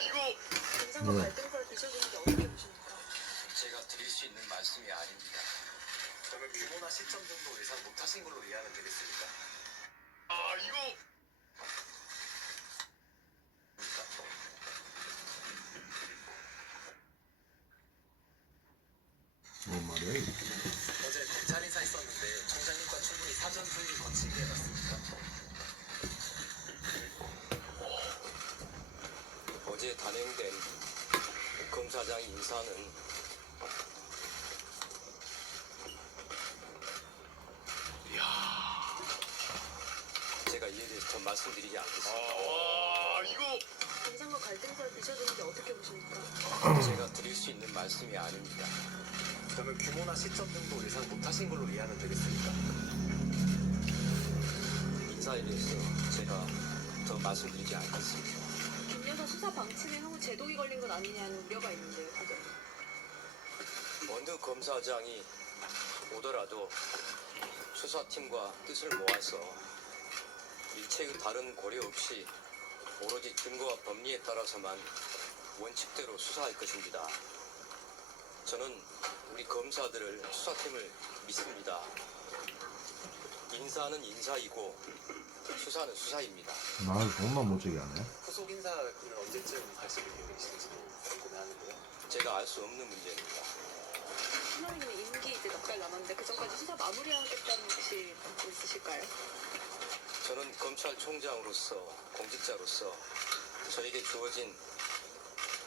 인상과 갈등설 비춰주는 게 어떻게 보십니까? 제가 드릴 수 있는 말씀이 아닙니다. 그러면 규모나 시점 정도 예상 못하신 걸로 이해하면 되겠습니다. 뭔 말이야 이게? 어제 검찰 인사 있었는데 총장님과 충분히 사전 회의 거치게 해봤습니까? 어제 단행된 검사장 인사는 제가 이에 대해서 더 말씀드리지 않겠습니다. 인상과 갈등설 비춰주는 게 어떻게 보십니까? 제가 드릴 수 있는 말씀이 아닙니다. 그러면 규모나 시점 정도 예상 못하신 걸로 이해하면 되겠습니까? 인사에 대해서 제가 더 말씀드리지 않겠습니다. 김 여사 수사 방침에 향후 제동이 걸린 건 아니냐는 우려가 있는데요, 사장님. 어느 검사장이 오더라도 수사팀과 뜻을 모아서 일체의 다른 고려 없이 오로지 증거와 법리에 따라서만 원칙대로 수사할 것입니다. 저는 우리 검사들을 수사팀을 믿습니다. 인사는 인사이고 수사는 수사입니다. 말 정말 못지게 하네. 후속 인사는 언제쯤 하실 계획이신지 궁금해하는데요. 제가 알 수 없는 문제입니다. 신하님은 임기 이제 넉 달 남았는데 그 전까지 수사 마무리하겠다는 뜻이 있으실까요? 저는 검찰총장으로서 공직자로서 저에게 주어진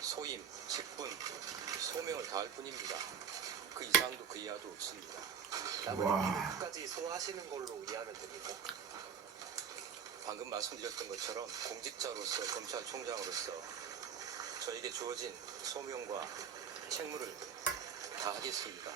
소임, 직분, 소명을 다할 뿐입니다. 그 이상도 그 이하도 없습니다. 남은 끝까지 소화하시는 걸로 이해하면 됩니까? 방금 말씀드렸던 것처럼 공직자로서 검찰총장으로서 저에게 주어진 소명과 책무를 다하겠습니다.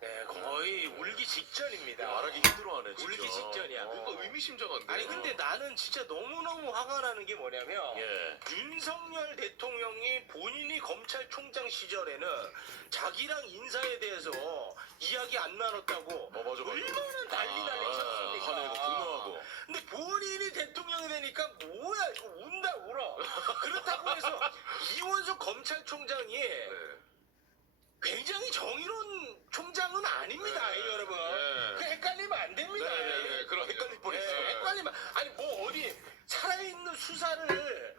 네, 거의 울기 직전입니다. 말하기 힘들어하네 진짜. 울기 직전이야. 뭔가 의미심장한데. 아니 근데 나는 진짜 너무너무 화가 나는 게 뭐냐면 예. 윤석열 대통령이 본인이 검찰총장 시절에는 자기랑 인사에 대해서 이야기 안 나눴다고 맞아. 얼마나 난리 쳤습니까? 화내고 분노하고. 근데 본인이 대통령이 되니까 뭐야 이거 운다 울어. 그렇다고 해서 이원석 검찰총장이 네. 굉장히 정의로운 총장은 아닙니다, 네. 여러분. 네. 그 헷갈리면 안 됩니다. 네. 그럼 헷갈릴 뻔했어. 헷갈리면 아니 뭐 어디 살아있는 수사를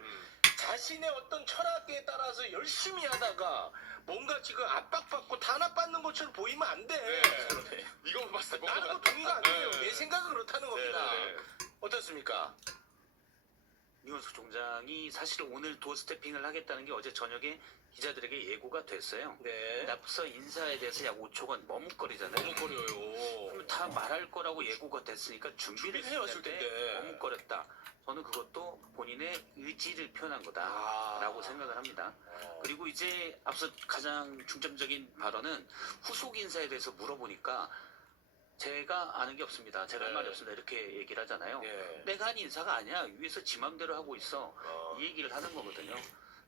자신의 어떤 철학에 따라서 열심히 하다가 뭔가 지금 압박받고 탄압받는 것처럼 보이면 안 돼. 그러네. 이것만 봤을 때 나는 뭐 동의가 안 돼요. 네. 내 생각은 그렇다는 겁니다. 네. 어떻습니까? 이원석 총장이 사실은 오늘 도어스태핑을 하겠다는 게 어제 저녁에 기자들에게 예고가 됐어요. 네. 앞서 인사에 대해서 약 5초간 머뭇거리잖아요. 머뭇거려요. 그럼 다 말할 거라고 예고가 됐으니까 준비를 준비해왔을 했을 텐데. 때 머뭇거렸다. 저는 그것도 본인의 의지를 표현한 아. 거다라고 생각을 합니다. 그리고 이제 앞서 가장 중점적인 발언은 후속 인사에 대해서 물어보니까 제가 아는 게 없습니다. 제가 할 말이 없습니다. 이렇게 얘기를 하잖아요. 네. 내가 한 인사가 아니야. 위에서 지 맘대로 하고 있어. 이 얘기를 하는 거거든요.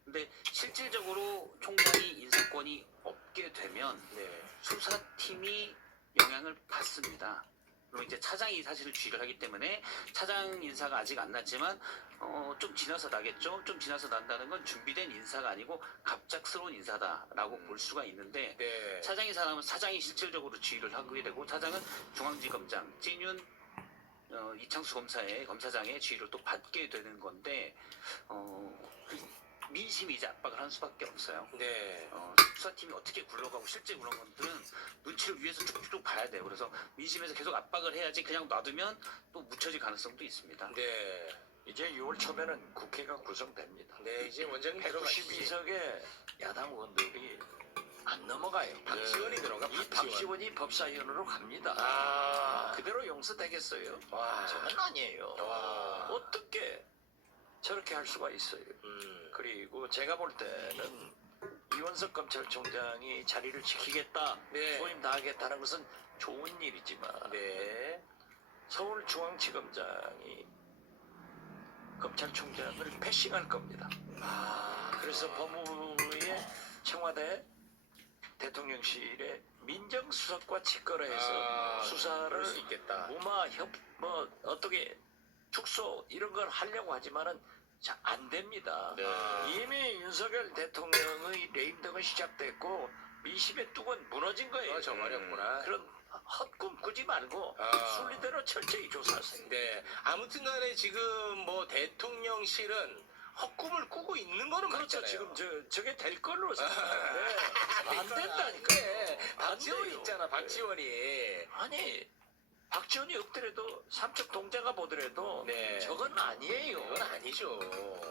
근데 실질적으로 총장이 인사권이 없게 되면 네. 수사팀이 영향을 받습니다. 그럼 이제 차장이 사실 주의를 하기 때문에 차장 인사가 아직 안 났지만 좀 지나서 나겠죠. 좀 지나서 난다는 건 준비된 인사가 아니고 갑작스러운 인사다라고 볼 수가 있는데 네. 차장이 사람은 사장이 실질적으로 지휘를 하게 되고 차장은 중앙지검장 찐윤 이창수 검사장의 지휘를 또 받게 되는 건데 민심이 이제 압박을 한 수밖에 없어요. 네. 수사팀이 어떻게 굴러가고 실제 그런 것들은 눈치를 위해서 쭉쭉 봐야 돼요. 그래서 민심에서 계속 압박을 해야지 그냥 놔두면 또 묻혀질 가능성도 있습니다. 네. 이제 6월 초면은 국회가 구성됩니다. 네. 이제 원장님 들어가시죠. 192석의 야당 의원들이 안 넘어가요. 박지원이 들어가. 이 박지원이 법사위원으로 갑니다. 아. 그대로 용서되겠어요? 와. 저는 아니에요. 와. 어떻게 저렇게 할 수가 있어요? 그리고 제가 볼 때는 이원석 검찰총장이 자리를 지키겠다, 네. 소임 다하겠다는 것은 좋은 일이지만 네. 서울중앙지검장이 검찰총장을 패싱할 겁니다. 그래서 법무부의 청와대 대통령실의 민정수석과 직거래해서 수사를 그럴 수 있겠다. 무마 어떻게 축소 이런 걸 하려고 하지만은 자, 안 됩니다. 네. 이미 윤석열 대통령의 레임덕은 시작됐고 민심의 뚝은 무너진 거예요. 정말이었구나. 그런 헛꿈 꾸지 말고 아. 순리대로 철저히 조사하세요. 네. 아무튼간에 지금 뭐 대통령실은 헛꿈을 꾸고 있는 거는 그렇죠. 맞잖아요. 지금 저게 될 걸로 생각하는데 안 된다니까요. 네. 안 박지원이 돼요. 있잖아. 박지원이. 아니 박지원이 없더라도 삼척 동자가 보더라도 네. 저건 아니에요. 이건 아니죠.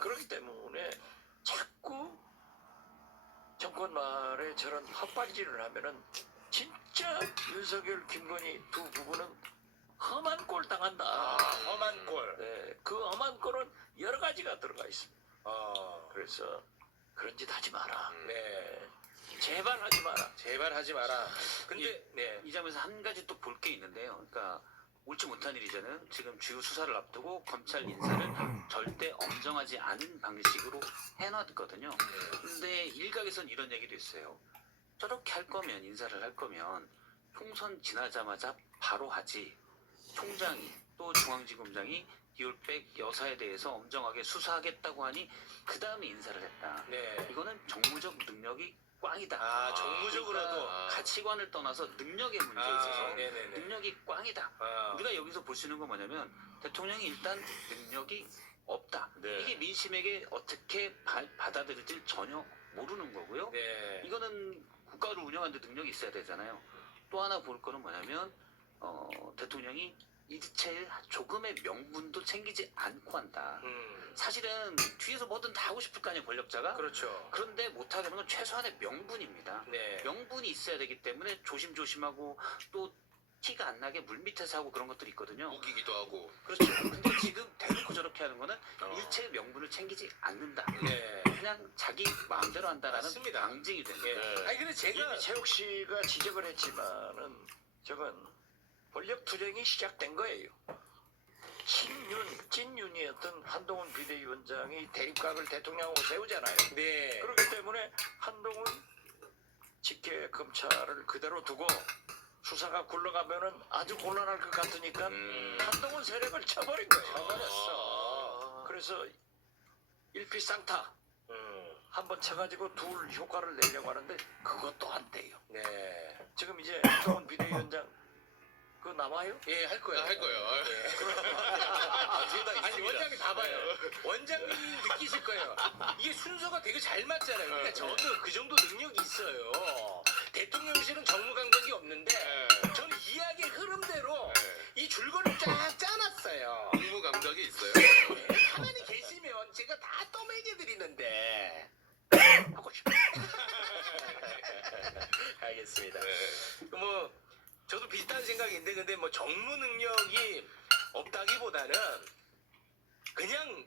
그렇기 때문에 자꾸 정권 말에 저런 헛발질을 하면은 진짜 윤석열, 김건희 두 부부는 험한 꼴 당한다. 아, 험한 꼴. 네, 그 험한 꼴은 여러 가지가 들어가 있습니다. 그래서 그런 짓 하지 마라. 네. 제발 하지 마라. 제발 하지 마라. 근데 네. 이 점에서 한 가지 또 볼 게 있는데요. 그러니까 옳지 못한 일이잖아요. 지금 주요 수사를 앞두고 검찰 인사를 절대 엄정하지 않은 방식으로 해놨거든요. 근데 일각에선 이런 얘기도 있어요. 저렇게 할 거면, 인사를 할 거면 총선 지나자마자 바로 하지. 총장이 또 중앙지검장이 디올백 여사에 대해서 엄정하게 수사하겠다고 하니 그 다음에 인사를 했다. 네. 이거는 정무적 능력이 꽝이다. 아, 정무적으로도. 그러니까 가치관을 떠나서 능력의 문제에 있어서 네네네. 능력이 꽝이다. 우리가 여기서 볼 수 있는 건 뭐냐면 대통령이 일단 능력이 없다. 네. 이게 민심에게 어떻게 받아들일지 전혀 모르는 거고요. 네. 이거는 국가를 운영하는 데 능력이 있어야 되잖아요. 또 하나 볼 거는 뭐냐면 대통령이 일체 조금의 명분도 챙기지 않고 한다. 사실은 뒤에서 뭐든 다 하고 싶을 거 아니에요, 권력자가. 그렇죠. 그런데 못하게 하는 건 최소한의 명분입니다. 네. 명분이 있어야 되기 때문에 조심조심하고 또 티가 안 나게 물밑에서 하고 그런 것들이 있거든요. 우기기도 하고. 그렇죠. 근데 지금 대놓고 저렇게 하는 거는 일체의 명분을 챙기지 않는다. 네. 그냥 자기 마음대로 한다라는 맞습니다. 방증이 됩니다. 네. 아니 근데 제가 이미 최욱 씨가 지적을 했지만은 저건 권력 투쟁이 시작된 거예요. 찐윤이었던 한동훈 비대위원장이 대립각을 대통령하고 세우잖아요. 네. 그렇기 때문에 한동훈 직계 검찰을 그대로 두고 수사가 굴러가면은 아주 곤란할 것 같으니까 한동훈 세력을 쳐버린 거예요. 쳐버렸어. 그래서 일피쌍타 한번 쳐가지고 둘 효과를 내려고 하는데 그것도 안 돼요. 네. 지금 이제 한동훈 비대위원장 그거 남아요? 예, 할 거예요. 할 거예요. 아니 원장님 봐봐요. 원장님 느끼실 거예요. 이게 순서가 되게 잘 맞잖아요. 그러니까 저도 그 정도 능력이 있어요. 대통령실은 정무 감각이 없는데 저는 이야기의 흐름대로 이 줄거리를 쫙 짜놨어요. 공무 감각이 있어요. 가만히 계시면 제가 다 떠먹여 드리는데 하고 싶어. 알겠습니다. 뭐 저도 비슷한 생각인데 근데 뭐 정무 능력이 없다기보다는 그냥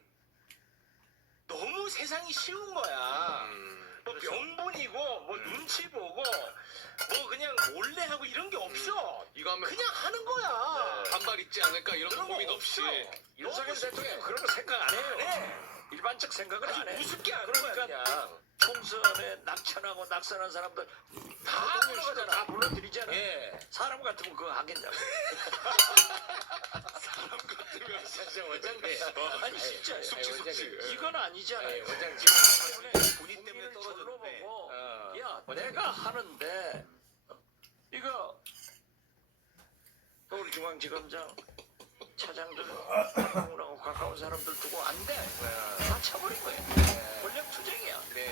너무 세상이 쉬운 거야. 뭐 명분이고 뭐 눈치 보고 뭐 그냥 몰래 하고 이런 게 없어. 이거 하면 그냥 하는 거야. 반발 있지 않을까 이런 그런 거 고민 없이. 없어. 윤석열 너무 대통령 쉽게. 그런 거 생각 안 해요. 네. 일반적 생각을 아주 안 해. 우습게 하는 그러니까 거야 그냥. 총선에 낙천하고 낙선한 사람들 다 대통령 시대 불러가잖아. 다 불러드리잖아. 예. 사람 같으면 그거 하겠냐고. 사람 같으면 진짜 원장님. 아니 진짜 숙취. 이건 아니잖아요. 원장님. 본인 때문에 떨어졌는데. 보고 야 원장님. 내가 하는데 이거 서울중앙지검장 차장들 한동훈하고 가까운 사람들 두고 안 돼. 다 쳐버린 거예요. 권력 투쟁이야. 네.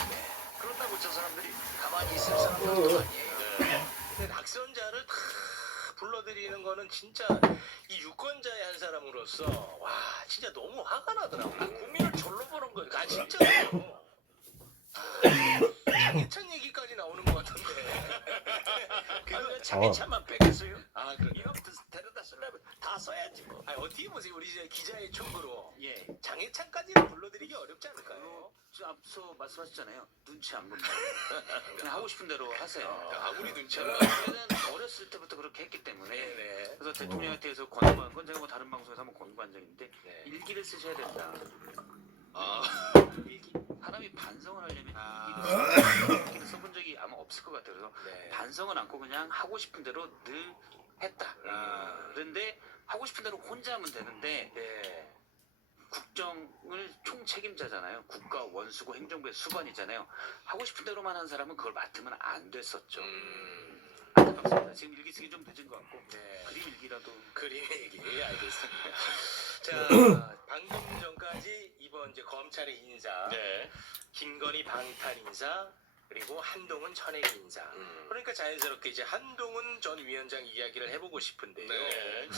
그런다고 저 사람들이 가만히 있을 사람들도 아니에요. 근데 낙선자를 다 불러들이는 거는 진짜 이 유권자의 한 사람으로서 와 진짜 너무 화가 나더라고. 국민을 졸로 보는 거예요. 아 진짜요. 장해찬 얘기까지 나오는 것 같은데. 그거 자기차만 빼겠어요? 아 그래. 이거 데려다 쓰려면 다 써야지 뭐. 아니 어떻게 보세요 우리 이제 기자의 촉으로 예. 장해찬까지는 불러들이기 어렵지 않을까요? 앞서 말씀하셨잖아요. 눈치 안 본다. 그냥 하고 싶은 대로 하세요. 아무리 눈치 안 나. 저는 어렸을 때부터 그렇게 했기 때문에 네. 그래서 대통령에 대해서 권고한 건 제가 뭐 다른 방송에서 한번 권고한 적이 있는데 네. 일기를 쓰셔야 된다. 일기. 사람이 반성을 하려면 일기를 써본 적이 아마 없을 것 같아요. 그래서 네. 반성은 않고 그냥 하고 싶은 대로 늘 했다. 그런데 하고 싶은 대로 혼자 하면 되는데 네. 국정을 총 책임자잖아요. 국가 원수고 행정부의 수반이잖아요. 하고 싶은 대로만 한 사람은 그걸 맡으면 안 됐었죠. 안타깝습니다. 지금 일기 쓰기 좀 늦은 것 같고 네. 그림 일기라도 그림 얘기 알겠습니다. 자, 방금 전까지 이번 이제 검찰의 인사, 네. 김건희 방탄 인사, 그리고 한동훈 천행 인사. 그러니까 자연스럽게 이제 한동훈 전 위원장 이야기를 해보고 싶은데요. 네.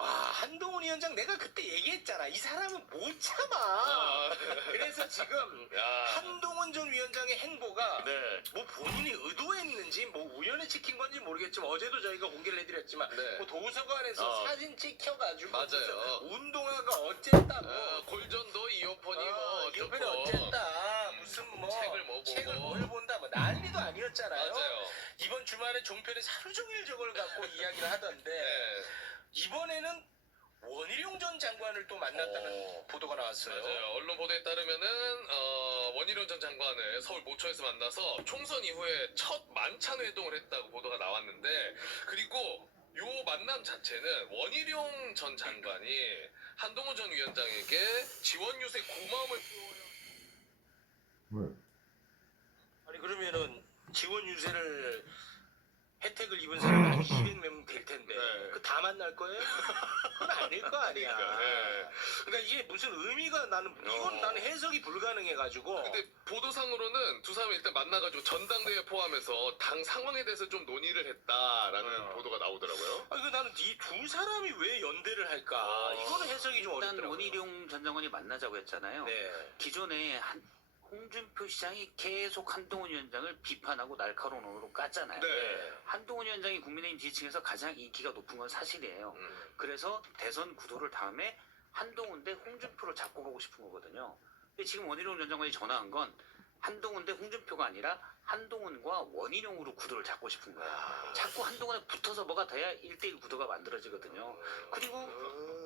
아, 한동훈 위원장 내가 그때 얘기했잖아. 이 사람은 못 참아. 아. 그래서 지금 야. 한동훈 전 위원장의 행보가 네. 뭐 본인이 의도했는지 뭐 우연히 찍힌 건지 모르겠지만 어제도 저희가 공개를 해드렸지만 네. 뭐 도서관에서 어. 사진 찍혀가지고 맞아요. 무슨 운동화가 어쨌다 뭐 골전도 이어폰이 뭐 이어폰이 어쩌고. 어쨌다 무슨 뭐 책을 뭐 보고. 책을 뭘 본다 뭐 난리도 아니었잖아요. 맞아요. 이번 주말에 종편에서 하루 종일 저걸 갖고 이야기를 하던데 네. 이번에는 원희룡 전 장관을 또 만났다는 보도가 나왔어요. 맞아요. 언론 보도에 따르면은 원희룡 전 장관을 서울 모처에서 만나서 총선 이후에 첫 만찬 회동을 했다고 보도가 나왔는데, 그리고 요 만남 자체는 원희룡 전 장관이 한동훈 전 위원장에게 지원 유세 고마움을 왜? 아니 그러면은 지원 유세를 혜택을 입은 사람이 한 200명 될 텐데 네. 그 다 만날 거예요? 그건 아닐 거 아니야. 그러니까, 네. 그러니까 이게 무슨 의미가 이건 나는 해석이 불가능해가지고. 근데 보도상으로는 두 사람이 일단 만나가지고 전당대회 포함해서 당 상황에 대해서 좀 논의를 했다라는 보도가 나오더라고요. 아니 그 나는 이 두 사람이 왜 연대를 할까? 이거는 해석이 좀 일단 어렵더라고요. 원희룡 전 장관이 만나자고 했잖아요. 네. 기존에 홍준표 시장이 계속 한동훈 위원장을 비판하고 날카로운 언어로 깠잖아요. 네. 한동훈 위원장이 국민의힘 지지층에서 가장 인기가 높은 건 사실이에요. 그래서 대선 구도를 다음에 한동훈 대 홍준표를 잡고 가고 싶은 거거든요. 근데 지금 원희룡 전 장관이 전화한 건 한동훈 대 홍준표가 아니라 한동훈과 원희룡으로 구도를 잡고 싶은 거야. 자꾸 한동훈에 붙어서 뭐가 돼야 1대1 구도가 만들어지거든요. 그리고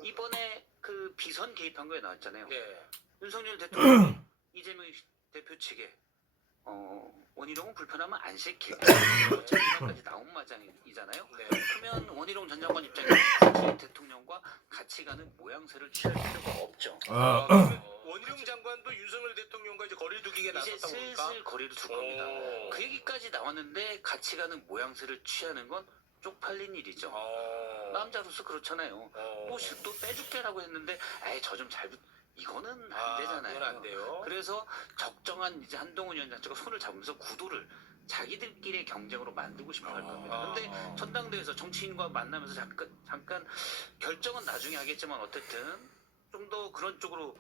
이번에 그 비선 개입한 거에 나왔잖아요. 네. 윤석열 대통령이 이재명 대표 측에 원희룡은 불편하면 안 시킬게. 어차피 나온 마장이잖아요. 네. 그러면 원희룡 전 장관 입장에서 굳이 대통령과 같이 가는 모양새를 취할 필요가 없죠. 그러면 원희룡 장관도 윤석열 대통령과 이제 거리를 두기에 이제 나섰다고 보니까. 슬슬 거리를 둘 겁니다. 그 얘기까지 나왔는데 같이 가는 모양새를 취하는 건 쪽팔린 일이죠. 남자로서 그렇잖아요. 뭐 또 빼줄게라고 했는데 에이 저 좀 잘 이거는 안 되잖아요. 그건 안 돼요. 그래서 적정한 이제 한동훈 위원장 측과 손을 잡으면서 구도를 자기들끼리의 경쟁으로 만들고 싶어 할 겁니다. 근데 전당대회에서 정치인과 만나면서 잠깐 결정은 나중에 하겠지만 어쨌든 좀 더 그런 쪽으로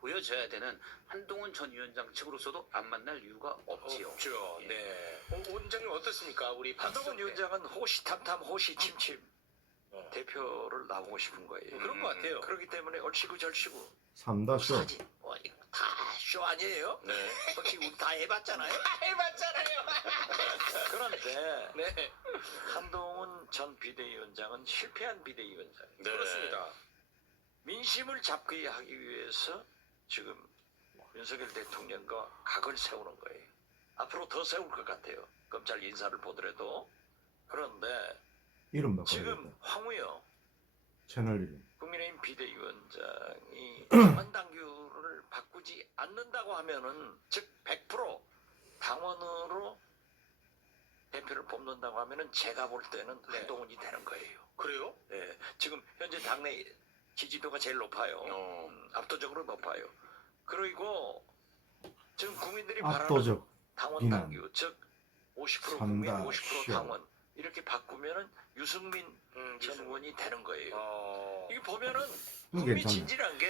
보여져야 되는 한동훈 전 위원장 측으로서도 안 만날 이유가 없지요. 없죠. 예. 네. 원장님 어떻습니까? 우리 한동훈 박성태. 위원장은 호시탐탐 호시침침 대표를 나오고 싶은 거예요. 그런 것 같아요. 그렇기 때문에 얼씨구 절씨구 3다쇼. 사진 이거 다쇼 아니에요? 네. 혹시 우리 다 해봤잖아요. 해봤잖아요. 그런데 네. 한동훈 전 비대위원장은 실패한 비대위원장. 네. 그렇습니다. 민심을 잡게 하기 위해서 지금 윤석열 대통령과 각을 세우는 거예요. 앞으로 더 세울 것 같아요. 검찰 인사를 보더라도. 그런데 이름 지금 바꿔야겠다. 황우여 채널 이름. 국민의힘 비대위원장이 당원당규를 바꾸지 않는다고 하면은 즉 100% 당원으로 대표를 뽑는다고 하면은 제가 볼 때는 네. 한동훈이 되는 거예요. 그래요? 네, 지금 현재 당내 지지도가 제일 높아요. 압도적으로 높아요. 그리고 지금 국민들이 바라는 압도적. 당원 당규 즉 50% 국민 50% 삼다쇼. 당원 이렇게 바꾸면은 유승민 전 의원이 되는 거예요. 이게 보면은 이거 국민 괜찮네. 진지란 게